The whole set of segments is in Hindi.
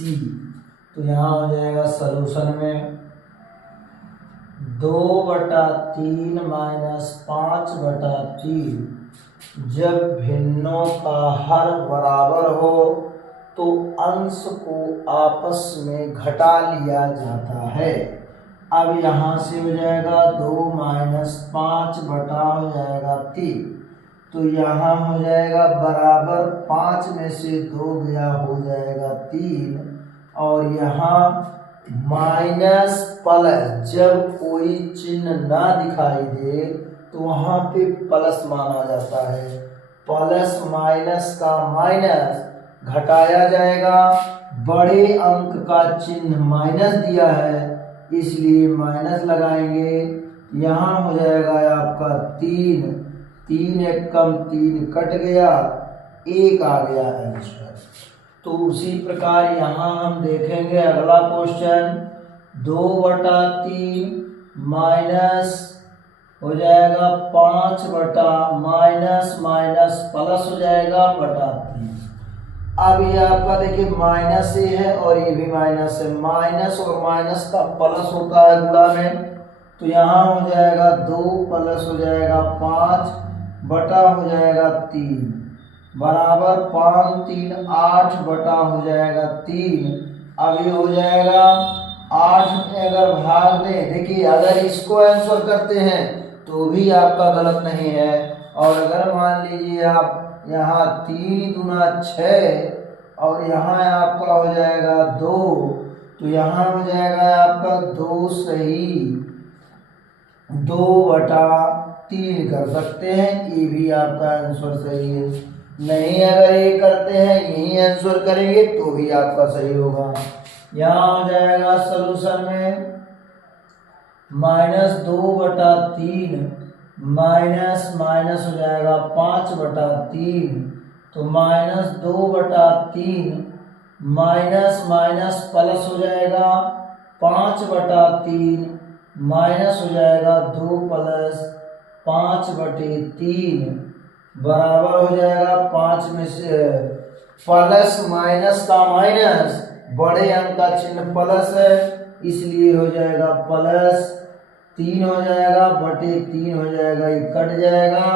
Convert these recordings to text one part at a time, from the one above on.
सी। तो यहाँ हो जाएगा सलूशन में 2/3 माइनस 5/3। जब भिन्नों का हर बराबर हो तो अंश को आपस में घटा लिया जाता है। अब यहाँ से हो जाएगा 2 माइनस 5 बटा हो जाएगा 3। तो यहाँ हो जाएगा बराबर 5 में से 2 गया हो जाएगा 3। और यहाँ माइनस प्लस, जब कोई चिन्ह ना दिखाई दे तो वहाँ पे प्लस माना जाता है। प्लस माइनस का माइनस घटाया जाएगा। बड़े अंक का चिन्ह माइनस दिया है इसलिए माइनस लगाएंगे। यहाँ हो जाएगा आपका 3, 3 एक कम 3 कट गया, 1 आ गया आंसर। तो उसी प्रकार यहाँ हम देखेंगे अगला क्वेश्चन 2/3 माइनस हो जाएगा 5 बटा माइनस माइनस प्लस हो जाएगा बटा 3। अब ये आपका देखिए माइनस ए है और ये भी माइनस है। माइनस और माइनस का प्लस होता है गुणा में। तो यहाँ हो जाएगा 2 प्लस हो जाएगा 5 बटा हो जाएगा 3 बराबर 5 3 8 बटा हो जाएगा 3। अब ये हो जाएगा 8 में अगर भाग दें, देखिए अगर इसको आंसर करते हैं तो भी आपका गलत नहीं है। और अगर मान लीजिए आप यहाँ 3 दूना 6 और यहाँ आपका हो जाएगा 2, तो यहाँ हो जाएगा आपका 2 सही 2/3 कर सकते हैं। ये भी आपका आंसर सही है। नहीं अगर ये करते हैं यही आंसर करेंगे तो भी आपका सही होगा। यहाँ हो जाएगा सलूशन में -2/3 माइनस माइनस हो जाएगा 5/3। तो -2/3 माइनस माइनस प्लस हो जाएगा 5/3 माइनस हो जाएगा 2 प्लस 5/3 बराबर हो जाएगा 5 में से प्लस माइनस का माइनस, बड़े अंक का चिन्ह प्लस है इसलिए हो जाएगा प्लस 3 हो जाएगा बटे 3 हो जाएगा, ये कट जाएगा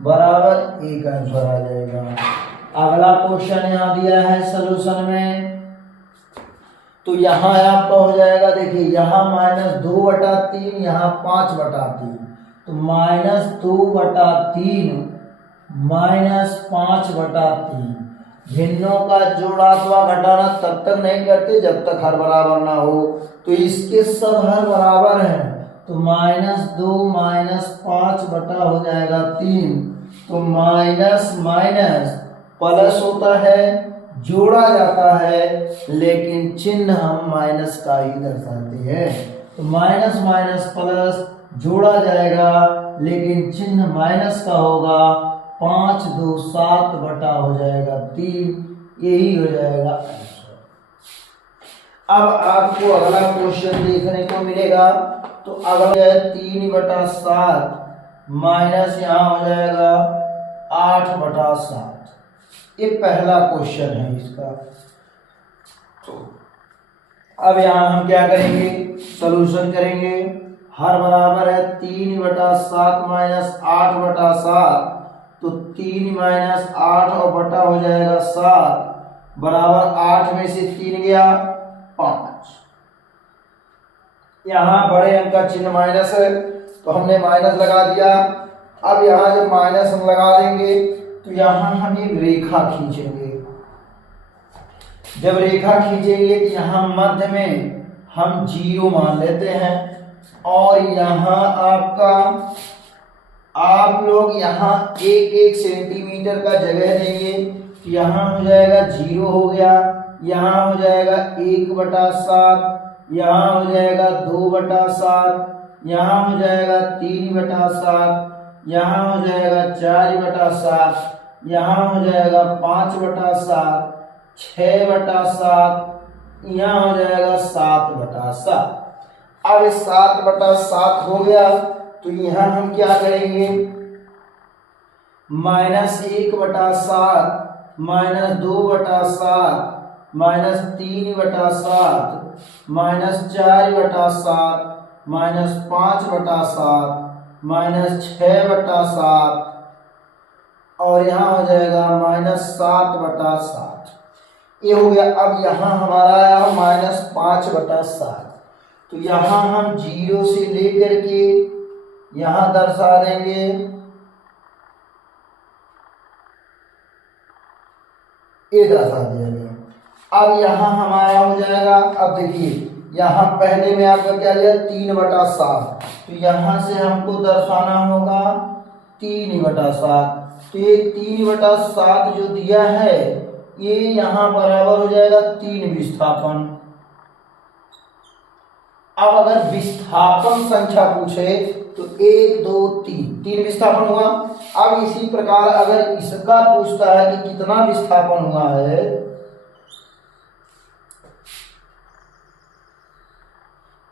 बराबर 1 आंसर आ जाएगा। अगला क्वेश्चन यहाँ दिया है सलूशन में। तो यहाँ आपका हो जाएगा देखिए यहाँ -2/3 यहाँ 5/3। तो -2/3 -5/3 भिन्नों का जोड़ा अथवा घटाना तब तक नहीं करते जब तक हर बराबर ना हो। तो इसके सब हर बराबर हैं। तो -2 -5 बटा हो जाएगा 3। तो माइनस माइनस प्लस होता है, जोड़ा जाता है लेकिन चिन्ह हम माइनस का ही दर्शाते हैं। तो माइनस माइनस प्लस जोड़ा जाएगा लेकिन चिन्ह माइनस का होगा। 5 2 7 बटा हो जाएगा 3, यही हो जाएगा आंसर। अब आपको अगला क्वेश्चन देखने को मिलेगा। तो अगला है 3/7 माइनस यहाँ हो जाएगा 8/7। ये पहला क्वेश्चन है इसका। अब यहाँ हम क्या करेंगे, सॉल्यूशन करेंगे। हर बराबर है 3/7 माइनस 8/7। तो 3 माइनस 8 और बटा हो जाएगा 7 बराबर 8 में से 3 गया 5। यहाँ बड़े अंक का चिन्ह माइनस है तो हमने माइनस लगा दिया। अब यहाँ जब माइनस हम लगा देंगे तो यहाँ हम एक रेखा खींचेंगे। जब रेखा खींचेंगे तो यहाँ मध्य में हम 0 मान लेते हैं। और यहाँ आपका आप लोग यहाँ 1 सेंटीमीटर का जगह देंगे। तो यहाँ हो जाएगा 0 हो गया, यहाँ हो जाएगा 1/7, यहाँ हो जाएगा 2/7, यहाँ हो जाएगा 3/7, यहाँ हो जाएगा 4/7, यहाँ हो जाएगा 5/7, 6/7, यहाँ हो जाएगा 7/7। अब 7/7 हो गया तो यहाँ हम क्या करेंगे, -1/7 -2/7 -3/7 -4/7 -5/7 -6/7 और यहाँ हो जाएगा -7/7। ये हो गया। अब यहाँ हमारा आया -5/7, तो यहाँ हम 0 से लेकर के यहाँ दर्शा देंगे। ये दर्शा दिया गया। अब यहाँ हमारा हो जाएगा, अब देखिए यहाँ पहले में आपका क्या लिया 3/7, तो यहाँ से हमको दर्शाना होगा 3/7। तो ये 3/7 जो दिया है ये यहाँ बराबर हो जाएगा 3 विस्थापन। अब अगर विस्थापन संख्या पूछे तो 1 2 3 विस्थापन हुआ। अब इसी प्रकार अगर इसका पूछता है कि कितना विस्थापन हुआ है,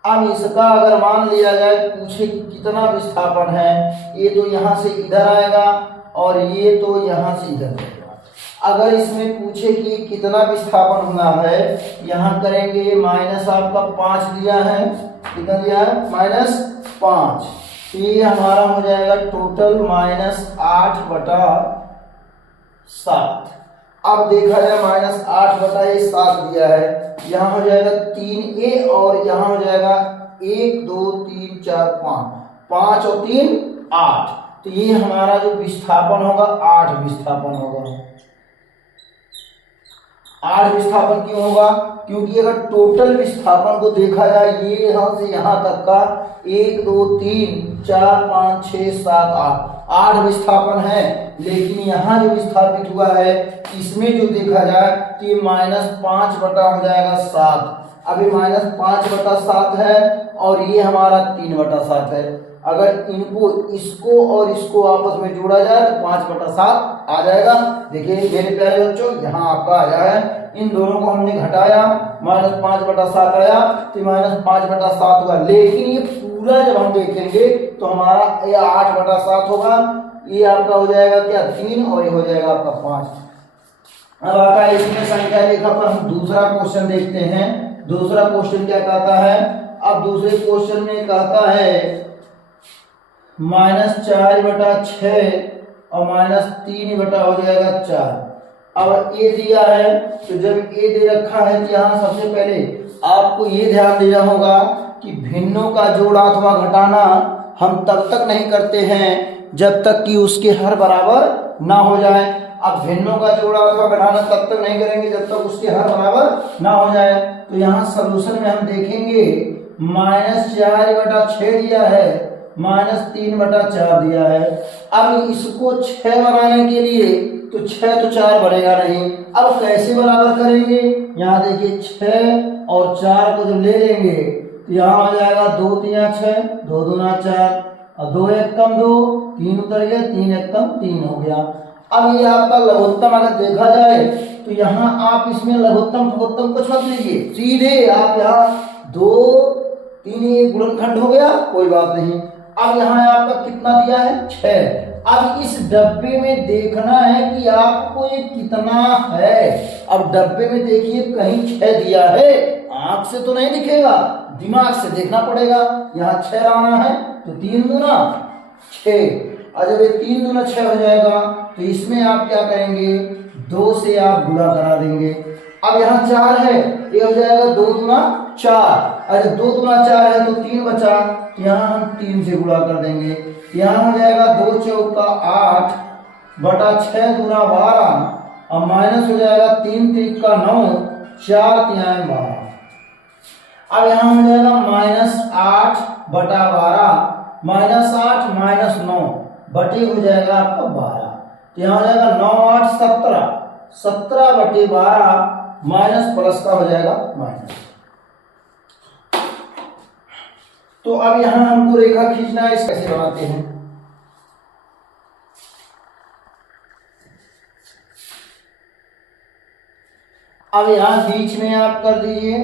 अब इसका अगर मान लिया जाए पूछे कि कितना विस्थापन है, ये तो यहाँ से इधर आएगा और ये तो यहाँ से इधर आएगा। अगर इसमें पूछे कि कितना विस्थापन हुआ है, यहाँ करेंगे माइनस आपका 5 दिया है, कितना दिया है -5, तो ये हमारा हो जाएगा टोटल -8/7। अब देखा जाए -8/7 दिया है, यहाँ हो जाएगा 3a और यहाँ हो जाएगा 1 2 3 4 5 और 3 8, तो ये हमारा जो विस्थापन होगा 8 विस्थापन होगा। 8 विस्थापन क्यों होगा? क्योंकि अगर टोटल विस्थापन को देखा जाए ये यहाँ से यहाँ तक का 1 2 3 4 5 6 7 8 विस्थापन है, लेकिन यहाँ जो विस्थापित हुआ है इसमें जो देखा जाए तो ये -5 बटा हो जाएगा 7। अभी -5/7 है और ये हमारा 3/7 है। अगर इनको इसको और इसको आपस में जोड़ा जाए तो 5/7 आ जाएगा। देखिए मेरे प्यारे बच्चों, यहाँ आपका आया है, इन दोनों को हमने घटाया, -5/7 आया तो -5/7 होगा। लेकिन ये पूरा जब हम देखेंगे तो हमारा ये 8/7 होगा। ये आपका हो जाएगा क्या 3 और ये हो जाएगा आपका 5। अब आता है इसमें संख्या रेखा पर हम दूसरा क्वेश्चन देखते हैं। दूसरा क्वेश्चन क्या कहता है? अब दूसरे क्वेश्चन में कहता है -4/6 और -3 बटा हो जाएगा 4। अब ए दिया है, तो जब ए दे रखा है तो यहाँ सबसे पहले आपको ये ध्यान देना होगा कि भिन्नों का जोड़ा अथवा घटाना हम तब तक नहीं करते हैं जब तक कि उसके हर बराबर ना हो जाए। अब भिन्नों का जोड़ा अथवा घटाना तब तक नहीं करेंगे जब तक उसके हर बराबर ना हो जाए। तो यहाँ सलूशन में हम देखेंगे -4/6 दिया है, -3/4 दिया है। अब इसको 6 बनाने के लिए तो 6 तो 4 बनेगा नहीं। अब कैसे बराबर करेंगे? यहाँ देखिए 6 और 4 को जब ले लेंगे तो यहाँ हो जाएगा 2 3 6, 2 दूना 4 और 2 1 कम 2, 3 उतर गया, 3 1 कम 3 हो गया। अब ये आपका लघुत्तम अगर देखा जाए तो यहाँ आप इसमें लघुत्तम लघुत्तम कुछ मत लीजिए, सीधे आप यहाँ 2 3 गुणनखंड हो गया, कोई बात नहीं। अब यहाँ आपका कितना दिया है 6। अब इस डब्बे में देखना है कि आपको ये कितना है। अब डब्बे में देखिए कहीं 6 दिया है, आंख से तो नहीं दिखेगा, दिमाग से देखना पड़ेगा। यहाँ 6 लाना है तो 3 दूना 6, और जब ये 3 दूना 6 हो जाएगा तो इसमें आप क्या करेंगे 2 से आप गुणा करा देंगे। अब यहाँ 4 है, ये हो जाएगा 2 दूना 4, और जब 2 दूना 4 है तो 3 बचा, तो यहाँ हम 3 से गुणा कर देंगे। यहाँ हो जाएगा 2 चौका 8 बटा 6 दूना 12 और माइनस हो जाएगा 3 त्रिका 9, 4 तिहाई 12। अब यहाँ हो जाएगा -8/12, -8 -9 बटे हो जाएगा आपका 12, तो यहाँ हो जाएगा 9 8 17, 17/12 माइनस प्लस का हो जाएगा माइनस। तो अब यहाँ हमको रेखा खींचना है, इस कैसे बनाते हैं? अब यहां बीच में आप कर दीजिए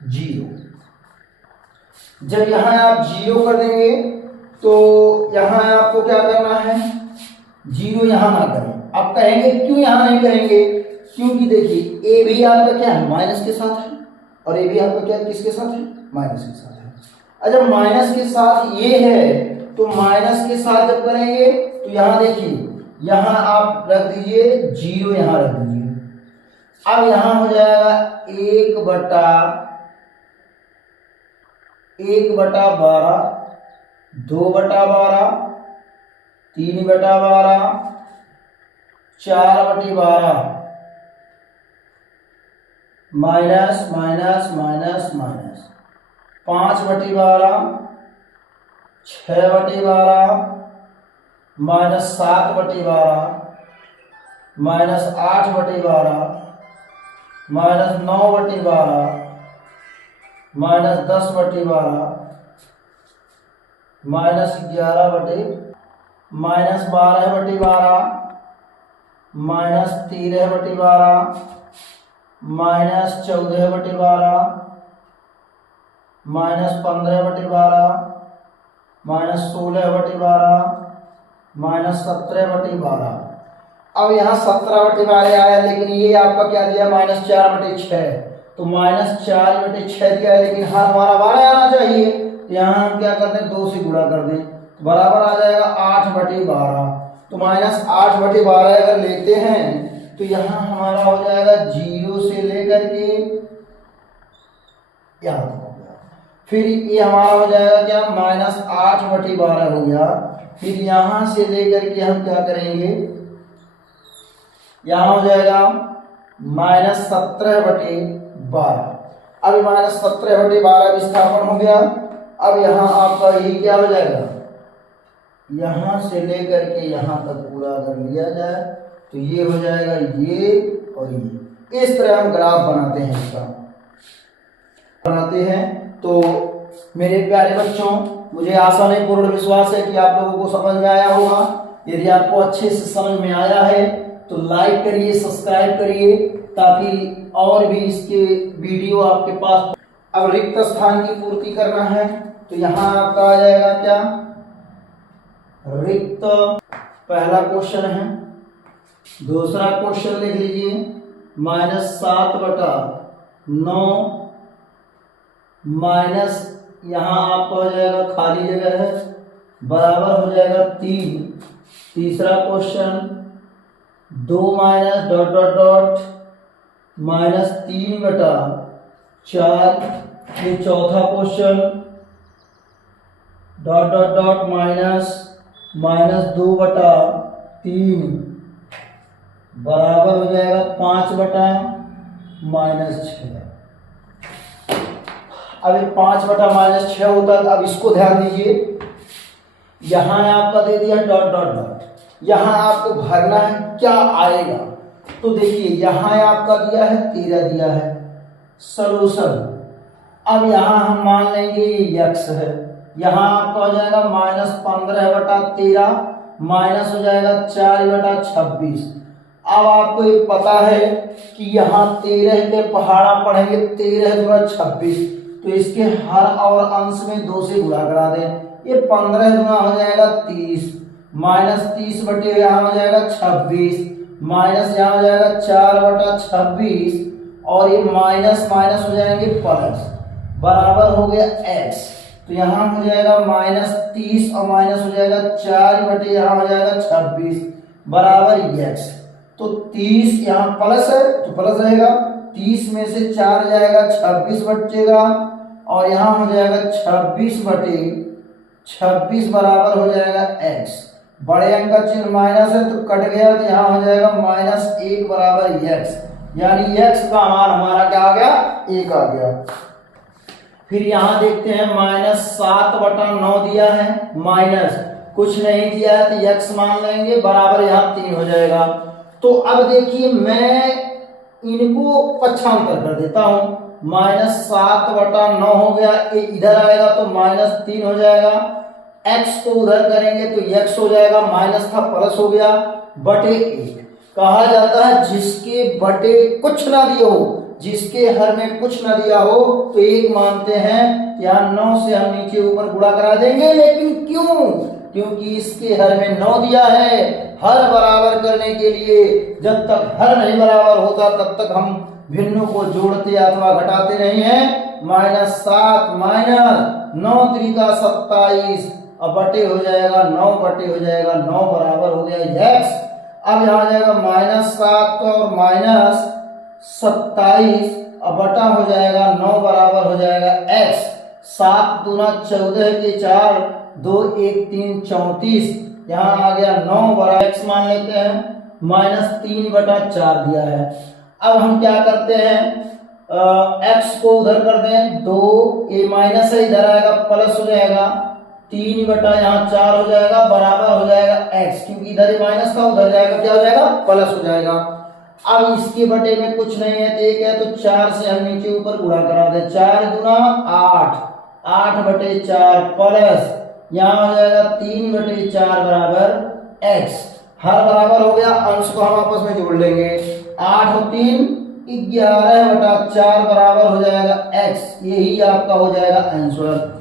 0। जब यहां आप 0 कर देंगे तो यहां आपको क्या करना है 0 यहां ना करें। आप कहेंगे क्यों यहां नहीं करेंगे? क्योंकि देखिए ए भी आपका क्या है, माइनस के साथ है, और ए भी आपका क्या किसके साथ है, माइनस के साथ है। अच्छा माइनस के साथ ये है, तो माइनस के साथ जब करेंगे तो यहाँ देखिए, यहाँ आप रख दीजिए 0, यहाँ रख दीजिए। अब यहाँ हो जाएगा 1/12, 2/12, 3/12, 4/12, minus minus minus minus, 5/12, 6/12, minus 7/12, minus 8/12, minus 9/12, minus 10/12, minus 11/, minus 12/12, minus 13/12, minus 14/12, minus 15/12, minus 16/12, minus 17/12। अब यहाँ 17/12 आया, लेकिन ये आपका क्या दिया, माइनस 4/6, तो माइनस 4/6 दिया है, लेकिन हर हमारा 12 आना चाहिए, तो यहाँ हम क्या करते हैं 2 से गुणा कर दें, तो बराबर आ जाएगा 8/12। तो माइनस 8/12 अगर लेते हैं तो यहाँ हमारा हो जाएगा 0 से लेकर के यहाँ तक हो गया। फिर ये हमारा हो जाएगा क्या, माइनस 8/12 हो गया। फिर यहाँ से लेकर के हम क्या करेंगे, यहाँ हो जाएगा माइनस 17/12। अब माइनस 17/12 विस्थापन हो गया। अब यहाँ आपका ये क्या हो जाएगा, यहाँ से लेकर के यहाँ तक पूरा अगर लिया जाए तो ये हो जाएगा ये और ये। इस तरह हम ग्राफ बनाते हैं, इसका बनाते हैं। तो मेरे प्यारे बच्चों, मुझे आशा नहीं पूर्ण विश्वास है कि आप लोगों को समझ में आया होगा। यदि आपको अच्छे से समझ में आया है तो लाइक करिए, सब्सक्राइब करिए, ताकि और भी इसके वीडियो आपके पास। अब रिक्त स्थान की पूर्ति करना है, तो यहाँ आपका आ जाएगा क्या, रिक्त। पहला क्वेश्चन है। दूसरा क्वेश्चन लिख लीजिए, माइनस 7/9 माइनस यहाँ आपका हो जाएगा खाली जगह है, बराबर हो जाएगा 3। तीसरा question 2 minus dot dot dot minus 3/4। ये चौथा question dot dot dot minus 2/3 बराबर हो जाएगा 5/-6। अब 5/-6 होता है। अब इसको ध्यान दीजिए, यहाँ आपका दे दिया डॉट डॉट डॉट, यहाँ आपको भरना है क्या आएगा। तो देखिए यहाँ आपका दिया है 13 दिया है सॉल्यूशन। अब यहाँ हम मान लेंगे ये x है, यहाँ आपका हो जाएगा माइनस 15/13 माइनस हो जाएगा 4/26। अब आपको ये पता है कि यहाँ 13 के पहाड़ा पढ़ेंगे, 13 गुणा 26, तो इसके हर और अंश में 2 से गुणा करा दें। ये 15 गुणा हो जाएगा 30 माइनस 30 बटे यहाँ हो जाएगा 26 माइनस यहाँ हो जाएगा 4/26 और ये माइनस माइनस हो जाएंगे प्लस, बराबर हो गया x। तो यहाँ हो जाएगा माइनस 30 और माइनस हो जाएगा 4 बटे यहाँ हो जाएगा 26 बराबर x। तो 30 यहाँ प्लस है तो प्लस रहेगा, 30 में से 4 जाएगा 26 बचेगा और यहाँ हो जाएगा 26/26 बराबर हो जाएगा x। बड़े अंक का चिन्ह माइनस है तो कट गया, तो यहाँ हो जाएगा -1 बराबर x, यानी x का मान हमारा क्या आ गया, 1 आ गया। फिर यहाँ देखते हैं -7/9 दिया है, माइनस कुछ नहीं दिया है तो x मान लेंगे, बराबर यहाँ 3 हो जाएगा। तो अब देखिए मैं इनको पक्षांतर कर देता हूँ, -7/9 हो गया, ये इधर आएगा तो -3 हो जाएगा, x को उधर करेंगे तो x हो जाएगा, माइनस था प्लस हो गया, बटे 1। कहा जाता है जिसके बटे कुछ ना दिया हो, जिसके हर में कुछ ना दिया हो तो 1 मानते हैं। यहाँ 9 से हम नीचे ऊपर गुणा करा देंगे, लेकिन क्यों, क्योंकि इसके हर में 9 दिया है हर बराबर करने के लिए जब तक हर नहीं बराबर होता तब तक हम भिन्नों को जोड़ते अथवा घटाते नहीं हैं। -7 माइनस 9 त्रिका 27 अब बटे हो जाएगा 9 बटे हो जाएगा 9 बराबर हो गया x। अब यहाँ जाएगा -7 और -27 अब बटा हो जाएगा 9 बराबर हो जाएगा x। 7 दूना 14 के 4 2 1 3 34 यहाँ आ गया 9 बराबर x मान लेते हैं -3 बटा 4 दिया है। अब हम क्या करते हैं x को उधर कर दें 2 a माइनस है इधर आएगा प्लस हो जाएगा 3 बटा यहाँ 4 हो जाएगा बराबर हो जाएगा x क्योंकि इधर माइनस था उधर जाएगा क्या हो जाएगा प्लस हो जाएगा। अब इसके बटे में कुछ नहीं है तो एक है तो 4 से हम नीचे ऊपर गुणा करा दे 4 गुना 8 8 बटे 4 प्लस यहाँ हो जाएगा 3 बटे 4 बराबर x। हर बराबर हो गया अंश को हम आपस में जोड़ लेंगे 8 और 3 11 बटा 4 बराबर हो जाएगा x। यही आपका हो जाएगा आंसर।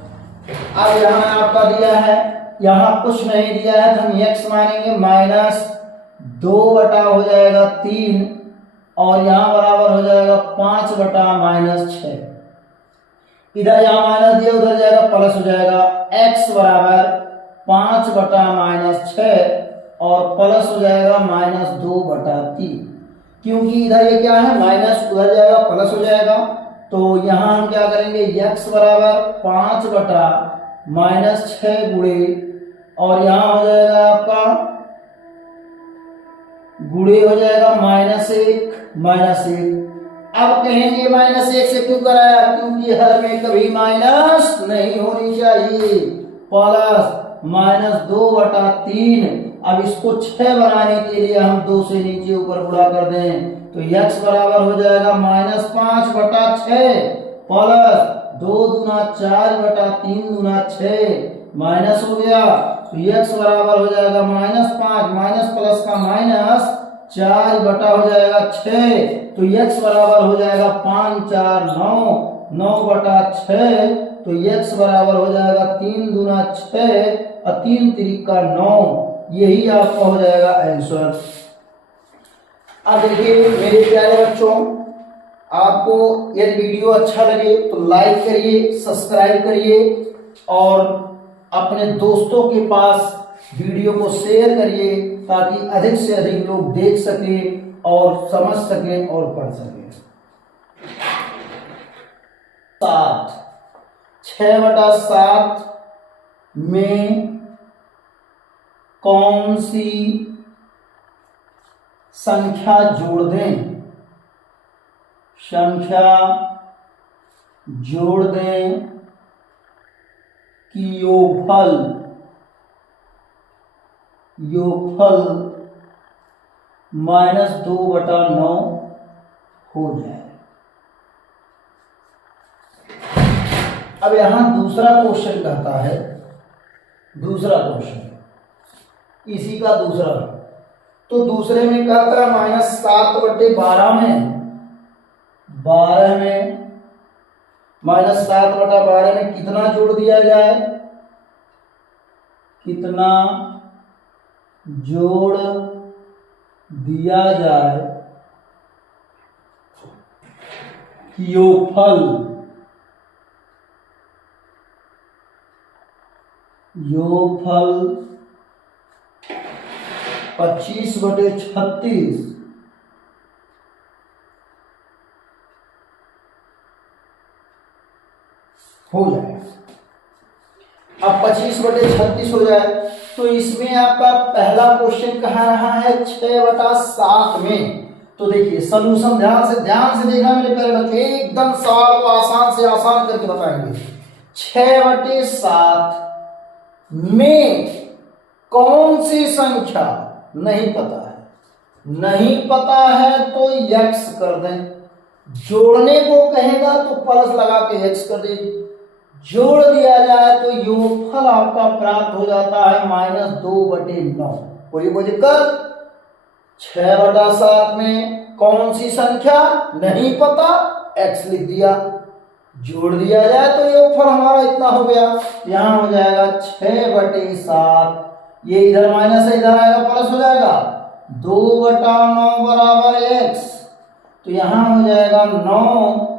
अब यहाँ आपका दिया है यहाँ कुछ नहीं दिया है तो हम x मानेंगे -2 बटा हो जाएगा 3 और यहाँ बराबर हो जाएगा 5 बटा -6। इधर यहाँ माइनस दिया उधर जाएगा प्लस हो जाएगा x बराबर 5 बटा -6 और प्लस हो जाएगा -2 बटा 3 क्योंकि इधर ये क्या है माइनस उधर जाएगा प्लस हो जाएगा तो यहाँ हम क्या करेंगे x बराबर 5 बटा -6 गुणे और यहाँ हो जाएगा आपका गुणे हो जाएगा -1 अब कहेंगे -1 से क्यों कराया क्योंकि हर में कभी माइनस नहीं होनी चाहिए प्लस -2 बटा 3। अब इसको 6 बनाने के लिए हम 2 से नीचे ऊपर गुणा कर दें तो x बराबर हो जाएगा -5 बटा 6 प्लस 2 दूना 4 बटा 3 दूना 6 माइनस हो गया तो x बराबर हो जाएगा -5 माइनस प्लस का माइनस 4 बटा हो जाएगा 6 तो x बराबर हो जाएगा 5 4 9 9 बटा 6 तो x बराबर हो जाएगा 3 दूना 6 और 3 त्रिका 9 यही आपका हो जाएगा आंसर। अब देखिए मेरे प्यारे बच्चों आपको यदि वीडियो अच्छा लगे तो लाइक करिए सब्सक्राइब करिए और अपने दोस्तों के पास वीडियो को शेयर करिए ताकि अधिक से अधिक लोग देख सकें और समझ सकें और पढ़ सकें। 7 6 बटा 7 में कौन सी संख्या जोड़ दें संख्या जोड़ दें कि योगफल -2 बटा 9 हो जाए। अब यहां दूसरा क्वेश्चन कहता है दूसरा क्वेश्चन इसी का दूसरा तो दूसरे में कहता है -7 बटे 12 में -7 बटा 12 में कितना जोड़ दिया जाए कितना जोड़ दिया जाए कि योगफल 25 बटे 36 हो जाए। अब 25 बटे 36 हो जाए तो इसमें आपका पहला क्वेश्चन कहाँ रहा है 6 बटा 7 में। तो देखिए सॉल्यूशन ध्यान से देखना मेरे प्यारे बच्चों एकदम सवाल को आसान से आसान करके बताएंगे। 6 बटे 7 में कौन सी संख्या नहीं पता है तो x कर दें। जोड़ने को कहेगा तो प्लस लगा के x कर दीजिए। जोड़ दिया जाए तो योगफल आपका प्राप्त हो जाता है -2 बटे 9। कोई दिक्कत 6 बटा 7 में कौन सी संख्या नहीं पता x लिख दिया। जोड़ दिया जाए तो योगफल हमारा इतना हो गया यहाँ हो जाएगा 6 बटे 7 ये इधर माइनस है, इधर आएगा प्लस हो जाएगा। 2/9 बराबर x, तो यहां हो जाएगा 9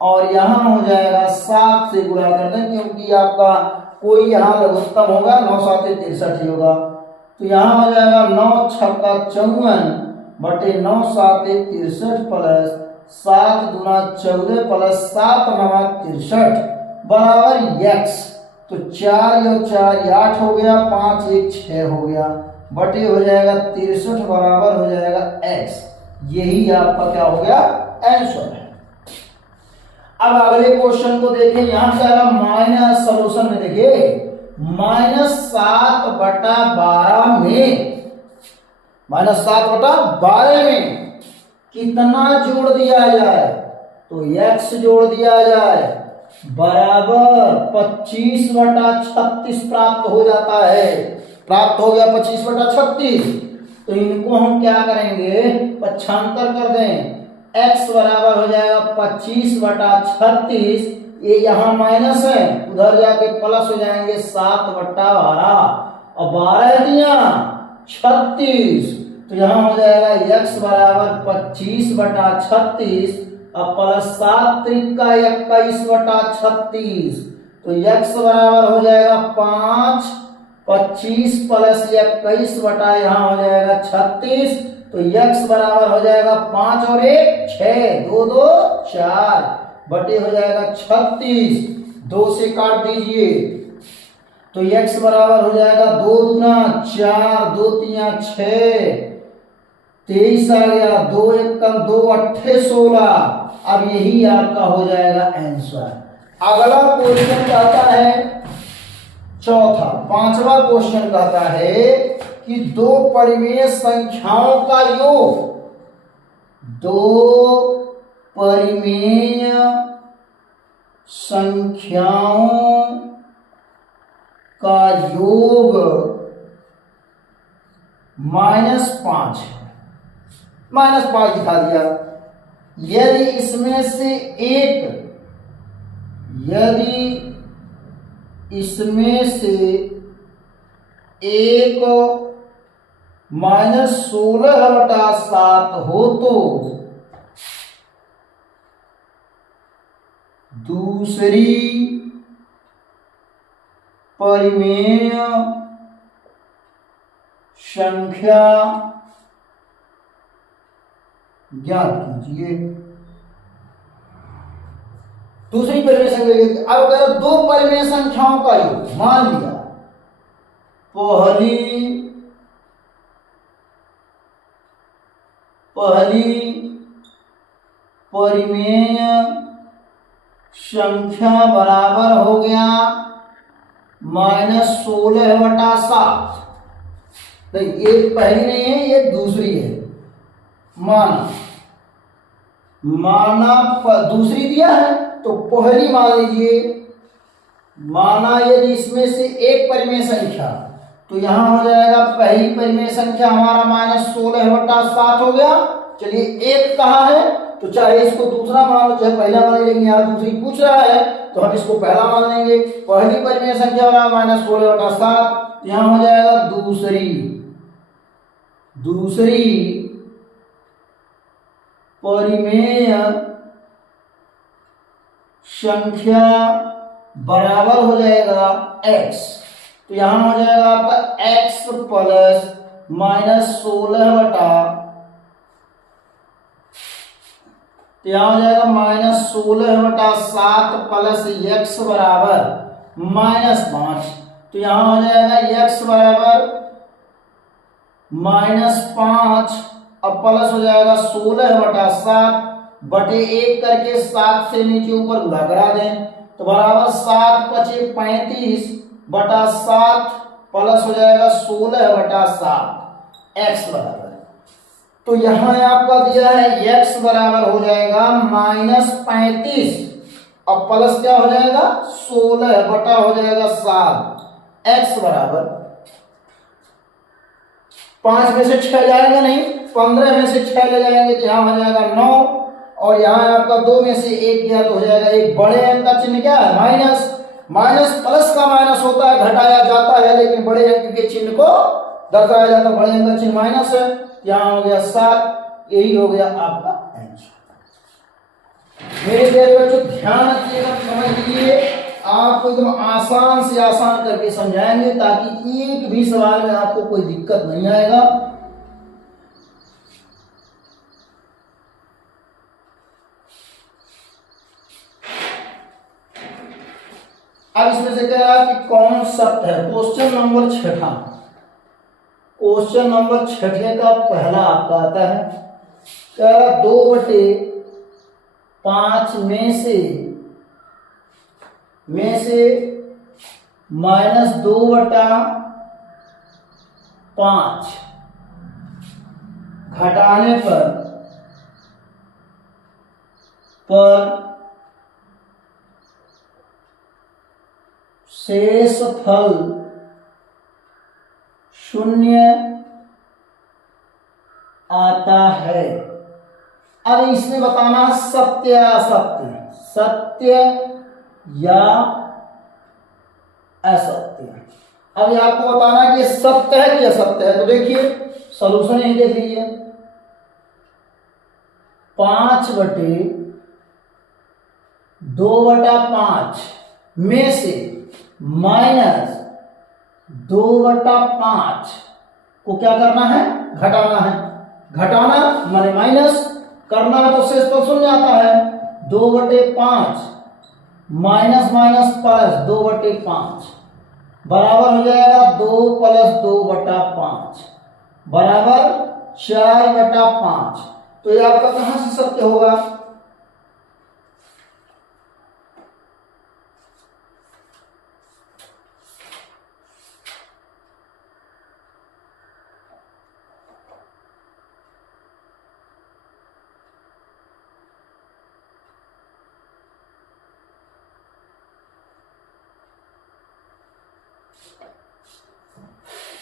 और यहां हो जाएगा 7 से गुणा कर दें, क्योंककि आपका कोई यहाँ लघुत्तम होगा, 9 7 63 ही होगा। तो यहाँ हो जाएगा 9 छक्का 54 बटे 9 7 63 प्लस 7 दूना 14 प्लस 7 नवा 63 बराबर x। तो 4 और 4 8 हो गया, 5 1 6 हो गया, बटे हो जाएगा 63 बराबर हो जाएगा x। यही आपका क्या हो गया, आंसर है। अब अगले क्वेश्चन को देखें, यहां से आएगा माइनस, सोल्यूशन में देखिए -7/12 में, -7/12 में कितना जोड़ दिया जाए, तो x जोड़ दिया जाए बराबर 25/36 प्राप्त हो जाता है। प्राप्त हो गया 25/36, तो इनको हम क्या करेंगे, पक्षांतर कर दें। x बराबर हो जाएगा 25/36, ये यहाँ माइनस है, उधर जाके प्लस हो जाएंगे 7/12 और 12 दिया 36, तो यहाँ हो जाएगा x बराबर 25/36 और प्लस 7 त्रिका 21/36, तो x बराबर हो जाएगा 5, 25 प्लस 21 बटा यहाँ हो जाएगा 36, तो x बराबर हो जाएगा 5 और 1 6, 2 2 4 बटे हो जाएगा 36, 2 से काट दीजिए, तो x बराबर हो जाएगा 2 दूना 4, 2 तीया 6, 23 आ गया, 2 1 कम 2 8 16। अब यही आपका हो जाएगा आंसर। अगला क्वेश्चन कहता है, चौथा 5वां क्वेश्चन कहता है कि दो परिमेय संख्याओं का योग, दो परिमेय संख्याओं का योग -5 है। -5 दिखा दिया। यदि इसमें से एक -16/7 हो तो दूसरी परिमेय संख्या ज्ञात कीजिए। दूसरी परिमेय संख्या, अब अगर दो परिमेय संख्याओं का योग, मान लिया पहली परिमेय संख्या बराबर हो गया -16/7। तो ये पहली नहीं है, ये दूसरी है। माना दूसरी दिया है तो पहली मान लीजिए। माना यदि इसमें से एक परिमेय संख्या, तो यहां हो जाएगा पहली परिमेय संख्या हमारा -16/7 हो गया। चलिए एक कहा है तो चाहे इसको दूसरा मान लो चाहे पहला मान लेंगे, यहाँ दूसरी पूछ रहा है तो हम इसको पहला मान लेंगे। पहली परिमेय संख्या हो रहा -16/7, यहाँ हो जाएगा दूसरी परिमेय संख्या बराबर हो जाएगा x। तो यहां हो जाएगा आपका x प्लस -16/, तो यहां हो जाएगा -16/7 प्लस x बराबर -5। तो यहां हो जाएगा x बराबर -5 अब प्लस हो जाएगा 16/7 बटे 1 करके 7 से नीचे ऊपर गुणा करा दें, तो बराबर 7 × 5 = 35/7 प्लस हो जाएगा 16/7 x बराबर। तो यहां आपका दिया है x बराबर हो जाएगा -35 अब प्लस क्या हो जाएगा 16 बटा हो जाएगा 7 x बराबर 5 में से 6 जाएगा नहीं, 15 में से 6 ले जाएंगे तो यहाँ हो जाएगा 9 और यहाँ आपका 2 में से 1 गया तो हो जाएगा एक बड़े अंक का चिन्ह क्या है माइनस। माइनस प्लस का माइनस होता है, घटाया जाता है, लेकिन बड़े अंक के चिन्ह को दर्शाया जाता है। बड़े अंक का चिन्ह माइनस है, यहाँ हो गया 7, यही हो गया आपका आंसर। मेरे प्यारे बच्चों ध्यान रखिएगा, समझ लीजिए, आपको एकदम आसान से आसान करके समझाएंगे ताकि एक भी सवाल में आपको कोई दिक्कत नहीं आएगा। अब इसमें से कह रहा है कि कौन सत्य है। क्वेश्चन नंबर 6, क्वेश्चन नंबर 6 का पहला आपका आता है, कह रहा 2/5 में से -2/5 घटाने पर शेष फल 0 आता है। अब इसमें बताना सत्य या असत्य, सत्य या असत्य। अब ये आपको बताना कि ये सत्य है कि असत्य है। तो देखिए सॉल्यूशन यही देख लीजिए, 5/2/5 में से -2/5 को क्या करना है, घटाना है। घटाना माने माइनस, करना है तो शेष फल 0 आता है। 2/5 माइनस माइनस प्लस 2/5 बराबर हो जाएगा 2 + 2/5 बराबर 4/5। तो ये आपका कहां से सत्य होगा,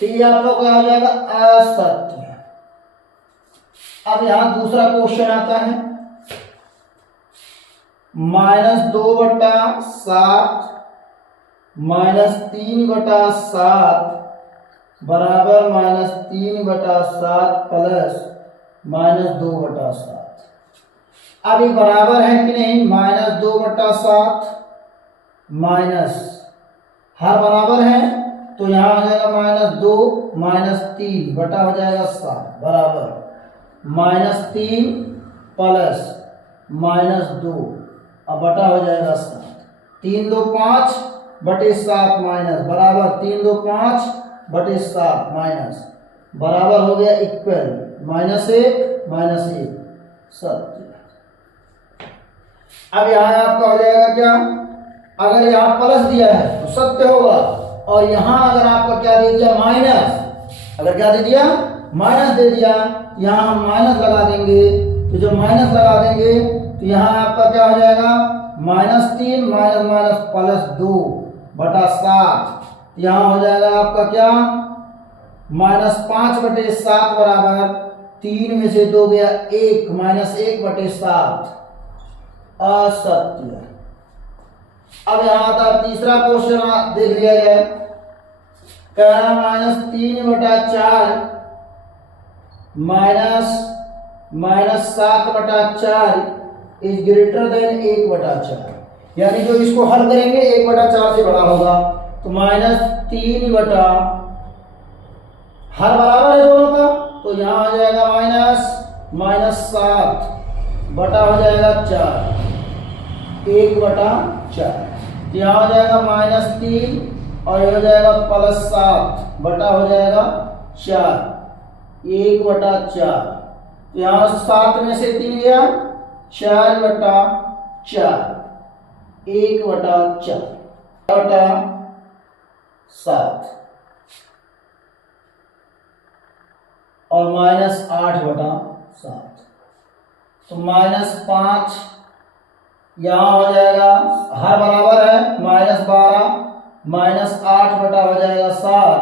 तो ये आपका क्या हो जाएगा, असत्य। अब यहां दूसरा क्वेश्चन आता है, -2/7 -3/7 बराबर -3/7 प्लस -2/7। अब ये बराबर है कि नहीं, -2/7 माइनस, हर बराबर है तो यहां हो जाएगा -2 -3 बटा हो जाएगा 7 बराबर -3 प्लस -2, अब बटा हो जाएगा 7। 3 2 5 बटे 7 माइनस बराबर 3 2 5 बटे 7 माइनस बराबर हो गया इक्वल -1 सत्य। अब यहां आपका हो जाएगा क्या, अगर यहां प्लस दिया है तो सत्य होगा, और यहां अगर आपका क्या दे दिया माइनस, अगर क्या दे दिया माइनस दे दिया, यहां हम माइनस लगा देंगे। तो जब माइनस लगा देंगे तो यहां आपका क्या हो जाएगा, -3 माइनस +2 बटा 7, यहां हो जाएगा आपका क्या -5/7 बराबर 3 में से 2 गया 1 -1/7 असत्य। अब यहां आता तीसरा क्वेश्चन देख लिया जाए, कह रहा -3/4 -7/4 इज ग्रेटर देन 1/4, यानी जो इसको हल करेंगे 1/4 से बड़ा होगा। तो -3 हर बराबर है दोनों का, तो यहां आ जाएगा -7 बटा हो जाएगा 4 1/4। यहाँ हो जाएगा -3 और ये हो जाएगा +7 बटा हो जाएगा 4 1/4। यहाँ 7 में से 3 गया 4/4 1/4/7 और -8/7। तो -5 यहाँ हो जाएगा, हर बराबर है -12 -8 बटा हो जाएगा 7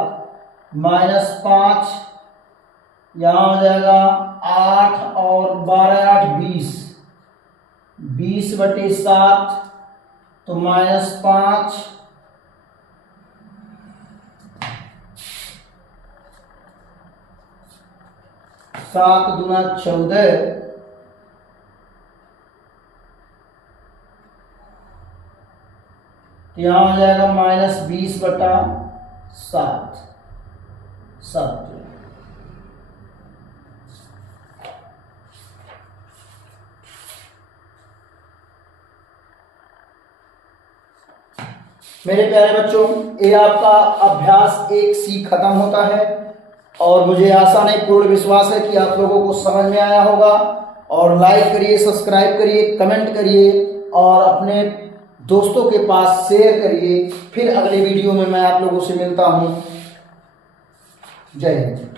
-5 यहाँ हो जाएगा 8 और 12 8 20 20/7 तो -5 7 दूना 14, तो यहाँ हो जाएगा -20/7 7। मेरे प्यारे बच्चों, ये आपका अभ्यास 1C खत्म होता है और मुझे आशा नहीं पूर्ण विश्वास है कि आप लोगों को समझ में आया होगा। और लाइक करिए, सब्सक्राइब करिए, कमेंट करिए और अपने दोस्तों के पास शेयर करिए। फिर अगले वीडियो में मैं आप लोगों से मिलता हूँ। जय हिंद।